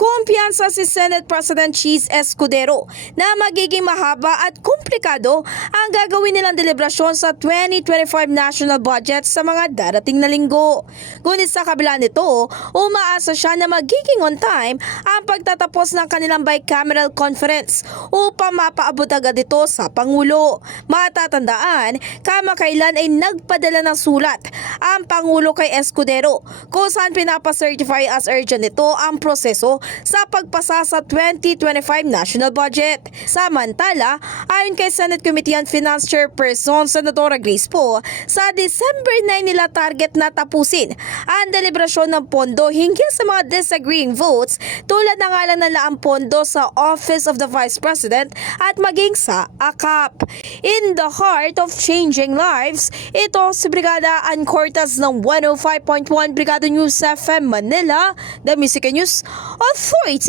Kumpiyansa si Senate President Cheese Escudero na magiging mahaba at komplikado ang gagawin nilang deliberasyon sa 2025 national budget sa mga darating na linggo. Ngunit sa kabila nito, umaasa siya na magiging on time ang pagtatapos ng kanilang bicameral conference upang mapaabot agad ito sa Pangulo. Matatandaan, kamakailan ay nagpadala ng sulat ang Pangulo kay Escudero kung saan pinapacertify as urgent ito ang proseso sa pagpasa sa 2025 national budget. Samantala, ayon kay Senate Committee on Finance Chairperson Senadora Grace Poe, sa December 9 nila target na tapusin ang deliberasyon ng pondo hinggil sa mga disagreeing votes tulad ng nga lang ng laang pondo sa Office of the Vice President at maging sa AKAP. In the heart of changing lives, ito si Brigada Ann Cortez ng 105.1 Brigada News FM Manila, the Music News Authority.